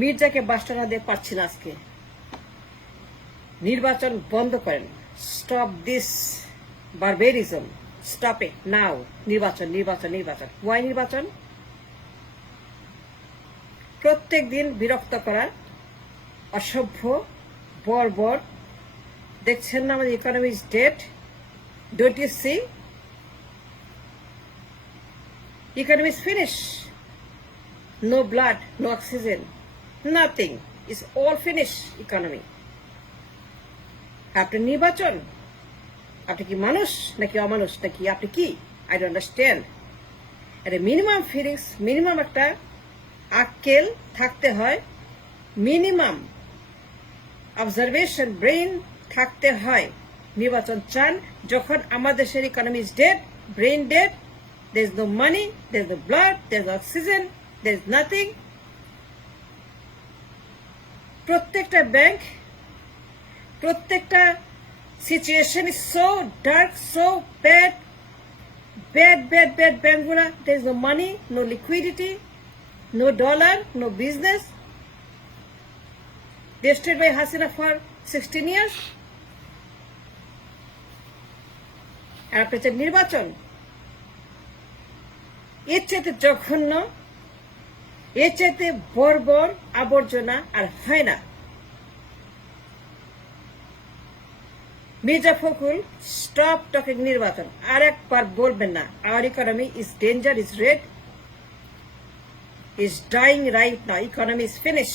মির্জাকে বাসটা দিয়ে পারছি না আজকে। নির্বাচন বন্ধ করেন। স্টপ দিস বারবেরিজম, স্টপ ইট নাও। নির্বাচন নির্বাচন নির্বাচন। ওয়াই নির্বাচন? প্রত্যেক দিন বিরক্ত করা, অসভ্য, বর্বর। দেখছেন না আমাদের economy is dead? Don't you see? Economy is finished. No blood, no oxygen, nothing. It's all finished economy. আপনি নির্বাচন? আপনি কি মানুষ নাকি অমানুষ নাকি আপনি কি? I don't understand. একটা মিনিমাম ফিলিংস, মিনিমাম একটা আক্কেল থাকতে হয়, মিনিমাম অবজারভেশন ব্রেইন থাকতে হয়। নির্বাচন চান যখন আমাদের দেশের economy is dead, brain dead, there's no money, there's no blood, there's no oxygen, there's nothing. প্রত্যেকটা ব্যাংক, প্রত্যেকটা situation is so dark, so bad, bad bad bad ব্যাংকগুলা। there's no money, no liquidity, no dollar, no business. They stayed by Hasina for 16 years. আর আপনি চান নির্বাচন? এর চাইতে জঘন্য, এর চাইতে বর্বর আবর্জনা আর হয় না। মির্জা ফখরুল, স্টপ টকিং নির্বাচন। আর একবার বলবেন না। Our economy is danger, is red, is dying right now. Economy is finish.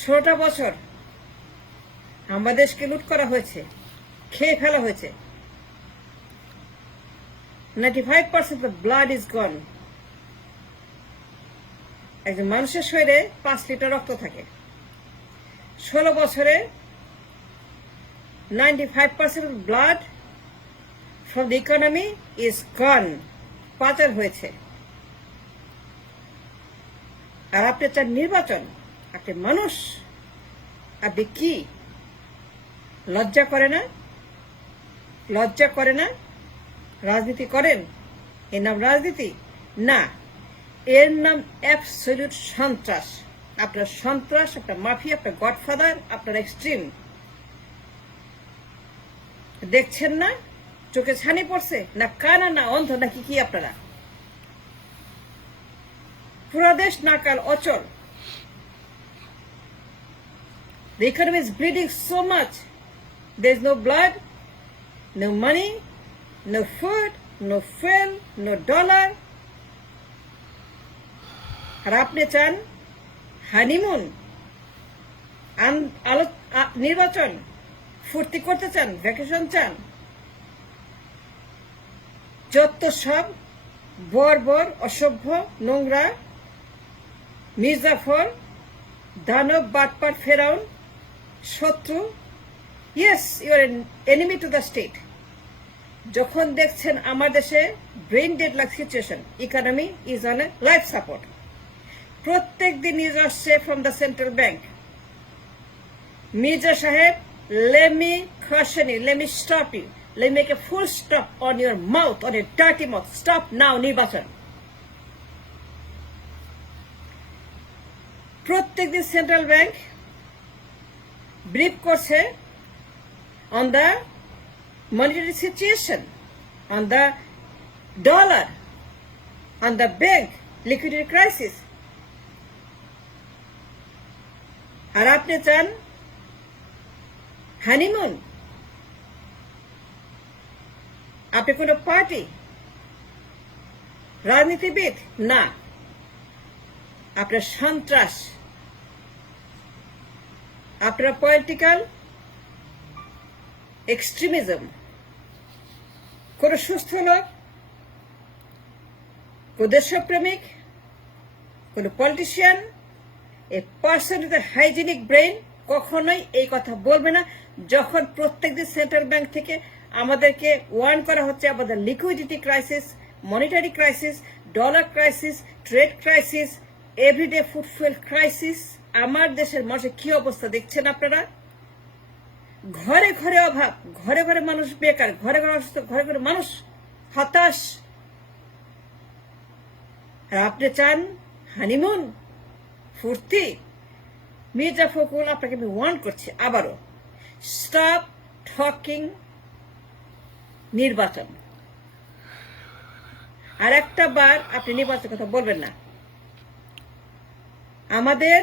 16টা বছর আমাদের দেশকে লুট করা হয়েছে, খেয়ে ফেলা হয়েছে। 95% of blood is gone. একজন মানুষের শরীরে 5 লিটার রক্ত থাকে। 16 বছরে 95% of blood from the economy is gone. পাচার হয়েছে। আর আপনি চান নির্বাচন? আপনি মানুষ? আপনি কি? লজ্জা করে না? লজ্জা করে না? রাজনীতি করেন? এর নাম রাজনীতি না, এর নাম অ্যাবসলিউট সন্ত্রাস। আপনার সন্ত্রাস, আপনার মাফিয়া, আপনার গডফাদার, আপনার এক্সট্রিম। দেখছেন না? চোখে ছানি পড়ছে না? কানা না অন্ধ নাকি কি আপনারা? পুরো দেশ নাকাল, অচল। The economy is bleeding so much. There is no blood, no money, no food, no fuel, no dollar. আর আপনি চান হানিমুন, নির্বাচন, ফুর্তি করতে চান, ভ্যাকেশন চান। যত সব বর্বর, অসভ্য, নোংরা, মির্জাফর, দানব, বাটপাট, ফেরাউন, শত্রু। Yes, you are enemy to the state. যখন দেখছেন আমার দেশে brain dead like situation, economy is on a life support. প্রত্যেক দিন নিউজ আসছে from the central bank. Mirza সাহেব, let me caution you, let me stop you, let me make a full stop on your mouth, on your dirty mouth. Stop now, নির্বাচন। প্রত্যেক দিন central bank brief করছে on the monetary situation, on the dollar, on the bank liquidity crisis. আর আপনি চান honeymoon? আপনি কোন party, রাজনীতিবিদ না, আপনার সন্ত্রাস, আপনার পলিটিক্যাল এক্সট্রিমিজম। কোন সুস্থ লোক, কোন দেশপ্রেমিক, কোন politician, a person with hygienic brain কখনোই এই কথা বলবে না। যখন প্রত্যেকদিন সেন্ট্রাল ব্যাংক থেকে আমাদেরকে ওয়ার্ন করা হচ্ছে আমাদের liquidity crisis, monetary crisis, dollar crisis, trade crisis, everyday food fuel crisis. আমার দেশের মানুষের কি অবস্থা দেখছেন আপনারা? ঘরে ঘরে অভাব, ঘরে ঘরে মানুষ বেকার, ঘরে ঘরে অসুস্থ, ঘরে ঘরে মানুষ হতাশ। আর আপনি চান হানিমুন, ফুর্তি। মির্জা ফখরুল, আপনাকে আমি ওয়ার্ন করছি আবারও, স্টপ টকিং নির্বাচন। আর একটা বার আপনি নির্বাচনের কথা বলবেন না। আমাদের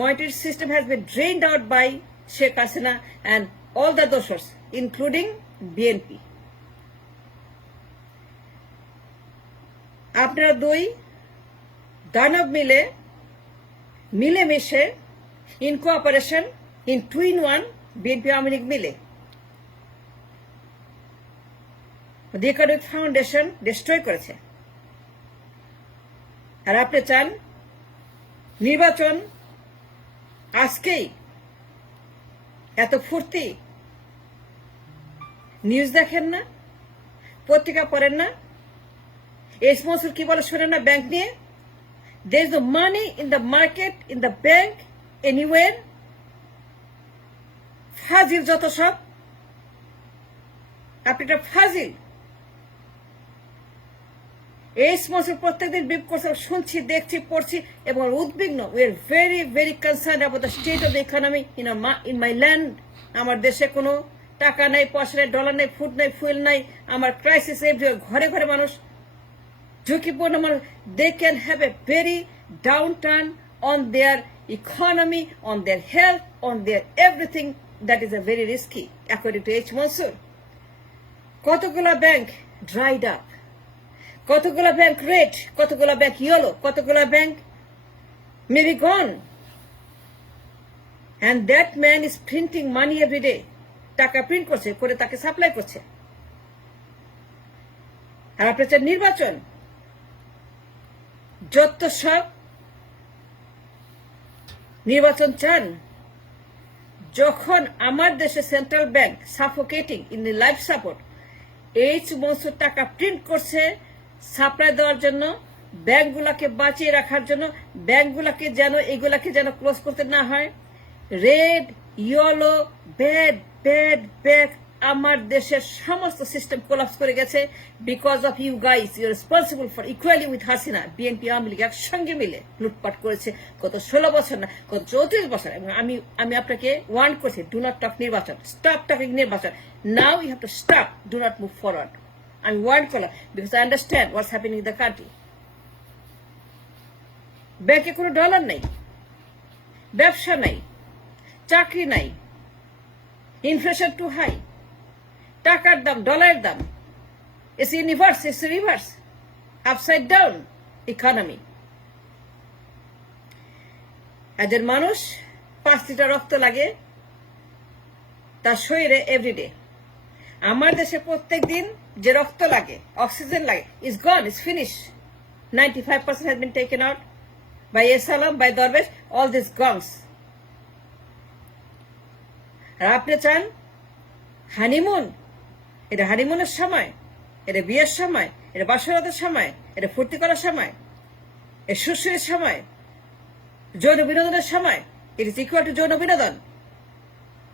monetary system has been drained out by Sheikh Hasina and all the doshers, including BNP. আপনারা দুই দানব মিলেমিশে in cooperation, in 2-in-1 BNP Awami League মিলে দি ইকোনমিক ফাউন্ডেশন ডিস্ট্রয় করেছে। আর আপনি চান নির্বাচন আজকেই, এত ফুর্তি। নিউজ দেখেন না, পত্রিকা পড়েন না, এই মনসুর কি বলে শোনেন না ব্যাংক নিয়ে? there is no money in the market, in the bank, anywhere. ফাজিল যত সব, আপনি একটা ফাজিল। এই সমস্ত প্রত্যেকদিন বিপ করছে, শুনছি, দেখছি, পড়ছি এবং উদ্বিগ্ন। We are very very concern about the state of the economy in my land. আমার দেশে কোনো টাকা নাই, পয়সা নাই, ডলার নাই, ফুড নাই, ফুয়েল নাই। আমার ক্রাইসিস এভরিওয়্যার, ঘরে ঘরে মানুষ ঝুঁকিপূর্ণ মানুষ। They can have a very down turn on their economy, on their health, on their everything. That is a very risky according to H Mansur. কতগুলা ব্যাংক ড্রাইড আপ, কতগুলা ব্যাংক রেড, কতগুলা bank yellow, কতগুলা bank maybe gone. And that man is printing money every day. টাকা print করছে, করে তাকে supply করছে। আর আপনার চান নির্বাচন, যত সব নির্বাচন চান। যখন আমার দেশে central bank suffocating in the life support, H Mansur টাকা প্রিন্ট করছে সাপ্লাই দেওয়ার জন্য, ব্যাংকগুলাকে বাঁচিয়ে রাখার জন্য, ব্যাংকগুলাকে যেন এগুলাকে যেন ক্লোজ করতে না হয়। Red, yellow, bad bad bad, আমার দেশের সমস্ত সিস্টেম কোলাপস করে গেছে because of you guys. You responsible for equally with Hasina. BNP Awami League একসঙ্গে মিলে লুটপাট করেছে গত 16 বছর না, গত 34 বছর। এবং আমি আপনাকে ওয়ার্ন করছি, ডু নট টক নির্বাচন, স্টপ টকিং নির্বাচন। Now you have to stop, do not move forward. আমি ওয়ার্ন করলাম because I understand what's happening in the country. ব্যাংকে কোনো ডলার নেই, ব্যবসা নাই, চাকরি নাই, ইনফ্লেশন টু হাই, টাকার দাম, ডলারের দাম, it's universe, it's reverse, upside down economy. এদের মানুষ 5 লিটার রক্ত লাগে তার শরীরে এভরিডে। আমার দেশে প্রত্যেক দিন যে রক্ত লাগে, অক্সিজেন লাগে, is gone, is finish. 95% has been taken out by Esalam, by Darvesh, all these gongs. আর আপনি চান হানিমুন? এটা হানিমুনের সময়, এটা বিয়ের সময়, এটা বাসরাতের সময়, এটা ফুর্তি করার সময়, এটা সুশ্রীর সময়, যৌন বিনোদনের সময়। ইট ইজ ইকুয়াল টু যৌন বিনোদন।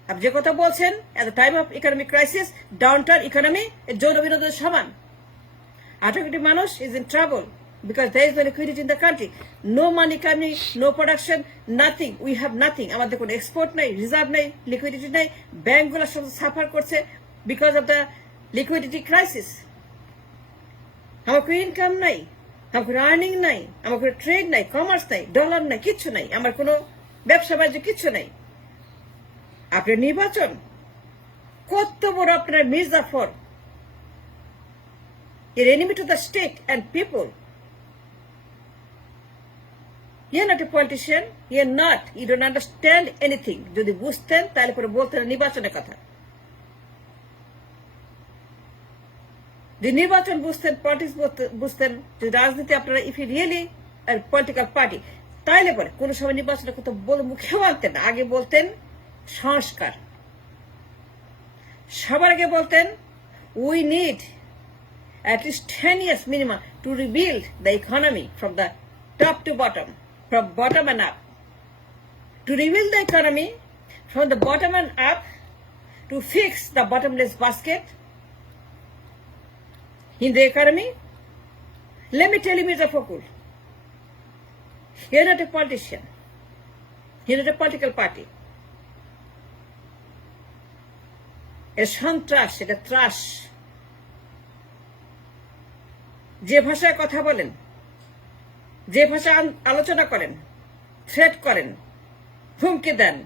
আপনি যে কথা বলছেন, at the time of economic crisis, down turn economy, যৌন বিনোদনের সমান। 18 কোটি মানুষ is in trouble because there is no liquidity in the country. No money coming, no production, nothing. We have nothing. আমাদের কোনো এক্সপোর্ট নাই, রিজার্ভ নাই, liquidity নাই। ব্যাংকগুলো সব সাফার করছে because of the liquidity crisis. আমার কোনো ইনকাম নাই, আমার কোনো আর্নিং নাই, আমার কোনো ট্রেড নাই, কমার্স নাই, ডলার নাই, কিচ্ছু নাই, আমার কোনো ব্যবসা বাণিজ্য কিচ্ছু নাই। আপনার নির্বাচন কত বড় আপনার মির্জাফর, এর enemy to the state and people. You're not a politician. You're not. You don't understand anything. যদি বুঝতেন তাহলে পরে বলতেন নির্বাচনের কথা। যদি নির্বাচন বুঝতেন, পলিটিক্স বুঝতেন, যদি রাজনীতি আপনারা, if you really political party, তাইলে পরে কোনো সময় নির্বাচনের কথা মুখেও আনতেন না। আগে বলতেন সংস্কার, সবার আগে বলতেন we need at least 10 years minimum to rebuild the economy from the top to bottom, from bottom and up. To rebuild the economy from the bottom and up, to fix the bottomless basket in the economy. Let me tell you, Mr. Fokul, You're not a politician. You're not a political party. এটা সন্ত্রাস, এটা ত্রাস। যে ভাষায় কথা বলেন, যে ভাষায় আলোচনা করেন, থ্রেট করেন, হুমকি দেন,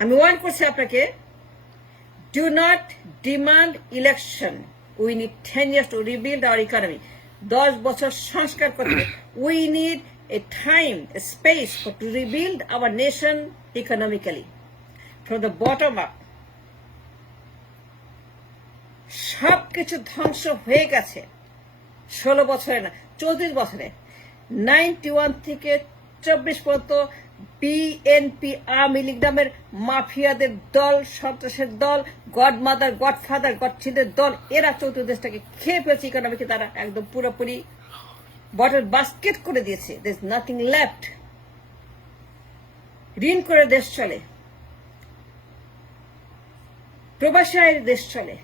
আমি ওয়ার্ন করছি আপনাকে, do not demand election. We need 10 years to rebuild our economy. 10 বছর সংস্কার করতে। We need a time, a space to rebuild our nation economically from the bottom up. সবকিছু ধ্বংস হয়ে গেছে 16 বছরে না, 34 বছরে। 91 থেকে 24 পর্যন্ত বিএনপি আওয়ামী লীগ নামের মাফিয়াদের দল, সন্ত্রাসের দল, গডমাদার, গডফাদার, গডচিদের দল, এরা চতুর্দেশটাকে খেয়ে ফেলছে। ইকোনমিকে তারা একদম পুরোপুরি বটল বাস্কেট করে দিয়েছে। There is nothing left. ঋণ করে দেশ চলে, প্রবাসী আয়ের দেশ চলে,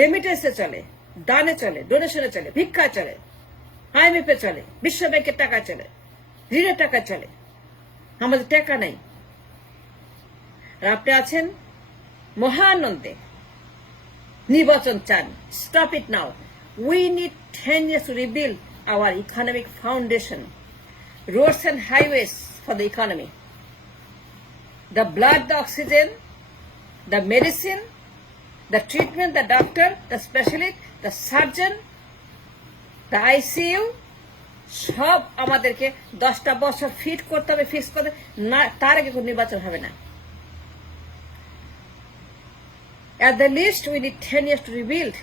রেমিটেন্সে চলে, দানে চলে, ডোনেশনে চলে, ভিক্ষায় চলে, আইএমএফে চলে, বিশ্ব ব্যাংকের টাকা চলে, ঋণের টাকা চলে। আমাদের টাকা নাই। আর আপনি আছেন মহানন্দে, নির্বাচন চান। Stop it now. We need 10 years to rebuild our economic foundation, roads and highways for the economy, the blood, the oxygen, the medicine, the treatment, the doctor, the specialist, the surgeon, the ICU, সব আমাদেরকে 10টা বছর fit করতে হবে, fix করতে না, তার আগে কোনো নির্বাচন হবে না। At the least we need 10 years to rebuild